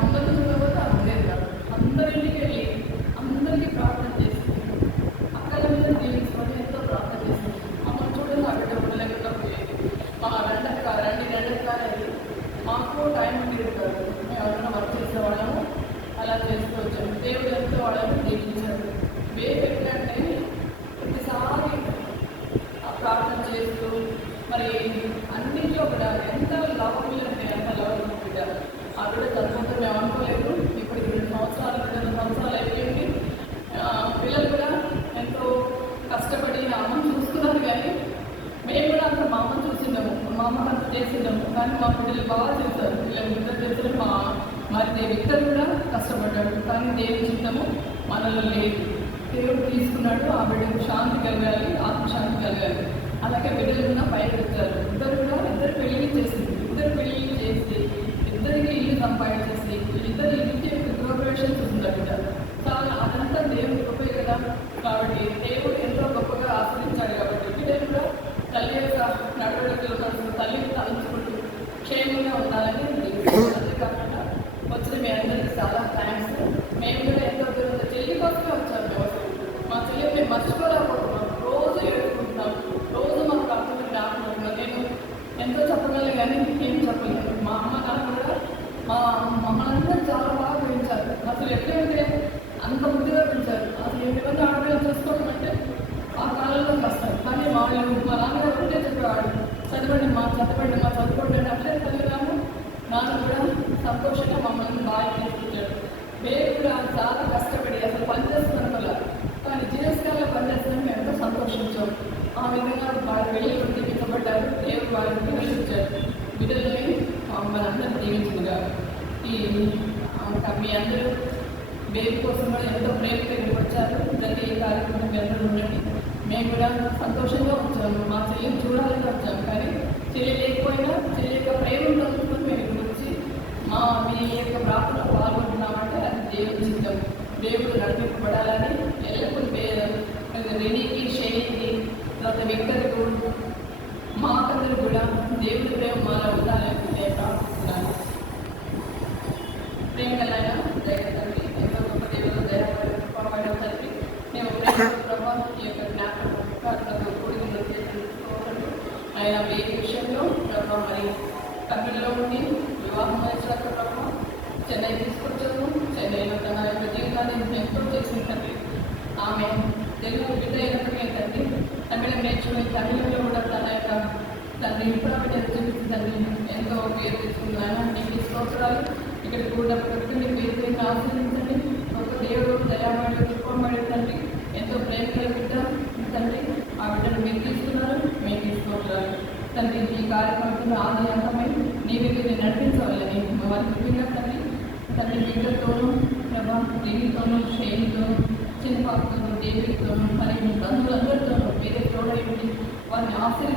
అందరూ చూడకపోతే అది ఉండేది కాదు. అందరింటికి వెళ్ళి అందరికీ ప్రార్థన చేసి అక్కలందరూ దీవించుకొని ఎంతో ప్రార్థన చేసింది. మమ్మల్ని చూడండి అక్కడ ఉండలేకుండా పోయేది. మా రెండక్క అనేది మాకు టైం ఉండేది కాదు. మేము ఎవరైనా వర్క్ చేసేవాళ్ళము, అలా చేస్తూ వచ్చాము. దేవుడు ఎంతో వాళ్ళని దీవించారు. ఏంటంటే ప్రతిసారి ప్రార్థన చేస్తూ మరి అన్నింటిలో కూడా ఎంత లవబుల్ అంటే ఎంత లవబుల్ బిడ్డ. ఆ బిడ్డ చదువుకుంటూ మేము అనుకోలేదు. ఇప్పుడు 2 సంవత్సరాలు అయిపోయింది. పిల్లలు కూడా ఎంతో కష్టపడి మా అమ్మని చూసుకున్నారు. కానీ మేము కూడా అంత మా అమ్మని చూసినాము, మా అమ్మని అంత చేసినాము. కానీ మా పిల్లలు బాగా చేశారు. పిల్లలు ఇద్దరు చేశారు. మరి ఇద్దరు కూడా కష్టపడ్డాడు. కానీ దేవుని చిత్తము మనలో లేదు. దేవుడు తీసుకున్నాడు. ఆ బిడ్డకు శాంతి కలగాలి, ఆత్మశాంతి కలగాలి. అలాగే బిడ్డలు కూడా పైకి వచ్చారు. ఇద్దరు పెళ్లి చేసింది. ఇద్దరు పెళ్లి చేసి ఇద్దరికి ఇల్లు సంపాదించేసి ఇద్దరు ఇంటికి గృహప్రవేశం చేసింది బిడ్డ. చాలా అదంతా దేవుడు గొప్పే కదా. కాబట్టి దేవుడు ఎంతో గొప్పగా ఆశ్రయించాడు. కాబట్టి బిడ్డలు కూడా తల్లి యొక్క నడవడికలు తల్లిని తలంచుకుంటూ క్షేమంగా ఉండాలని అంతేకాకుండా వచ్చిన మీ అందరికీ చాలా థ్యాంక్స్. మేము కూడా ఎంతో దూరం చెల్లి కోసమే వచ్చాము. మా చెల్లి మేము మర్చిపోలేకపోతున్నాం. రోజు ఏడుకుంటున్నాం. రోజు మాకు అర్థమని రాకుండా నేను ఎంతో చెప్పగలను కానీ ఏం చెప్పలేదు. మా అమ్మ నాన్న కూడా మమ్మల్ని అందరూ చాలా బాగా పెంచారు. అసలు ఎట్లంటే అంత ముద్దుగా పెంచారు. అసలు ఏమైనా ఆడపిల్లలు చూసుకోవడం ఆ కాలంలో కష్టం. కానీ మా నాన్నగారు ఒకటే చెప్పేవాడు, చదవండి మా చదువుకోండి అట్లే చదివాము. నాన్న కూడా సంతోషంగా మమ్మల్ని బాగా తీసుకొచ్చాడు. మేము కూడా చాలా కష్టపడి అసలు పనిచేస్తున్నాం వల్ల, కానీ జీవస్కాల్లో పనిచేస్తున్నాం. మేము ఎంతో సంతోషించాం. ఆ విధంగా వారు వెళ్ళి దీవించబడ్డారు. దేవుడు వారిని వెళ్ళించారు. బిడ్డలని మనందరూ దీవించుగా. మీ అందరూ బేబీ కోసం కూడా ఎంతో ప్రేమగా వచ్చారు. ప్రతి కార్యక్రమం అందరూ ఉండండి. మేము కూడా సంతోషంగా వచ్చాము. మా చెల్లిని చూడాలని వచ్చాము. కానీ చెల్లి లేకపోయినా చెల్లి యొక్క ప్రేమ తలుచుకొని మేము ఇక్కడ వచ్చి మీ యొక్క ప్రార్థన పాల్గొంటున్నామంటే అది దేవుడి చిత్తం. దేవుడు నడిపింపబడాలని ఎల్లప్పుడూ రెనీకి, షేనికి, తర్వాత వ్యక్తులకు, మాకందరూ కూడా దేవుడి ప్రేమ మాలో ఉండాలని నేను ప్రార్థిస్తున్నాను. ప్రేమ కలైనా దయతండి, ఎంతో గొప్ప దేవుడు దయపడిన తండ్రి, మేము ప్రేమ ప్రభావం ఈ యొక్క జ్ఞాపకాలతో కూడిన చేసుకోవాలని ఆయన ఏ విషయంలో ప్రభావం మరి తమిళలో ఉండి వివాహం వచ్చాక ప్రభావం చెన్నై తీసుకొచ్చాము. చెన్నైలో తన యొక్క జీవితాన్ని ఎంతో చేసిన తండ్రి. ఆమె తెలుగు బిడ్డ అయినప్పటికీ తండ్రి తమిళం నేర్చుకుని తమిళంలో కూడా తన యొక్క తండ్రి ఇంప్రావిడెన్స్ చూపించిందండి. ఎంతో పేరు తీసుకున్నాను. నీకు స్తోత్రాలు. ఇక్కడ కూడా ప్రతి పేరు ఆశ్రయించండి. ఒక దేవుడు దయామడి కృపమడి తండ్రి, ఎంతో ప్రేమ బిడ్డ తండ్రి. ఆ బిడ్డను మీరు తీసుకున్నారు. మేము తీసుకోవాలి తండ్రి. ఈ కార్యక్రమంలో ఆదాయంతమై నీవి నడిపించవాలని వారి ముఖ్యంగా తండ్రి బిడ్డతోనూ ప్రభా దేవితోనూ శైలితోనూ చిన్నపాపతోనూ డేవిడ్తోనూ మరి బంధువులందరితోనూ వేరే తోడై ఉండి వారిని ఆశ్రయించి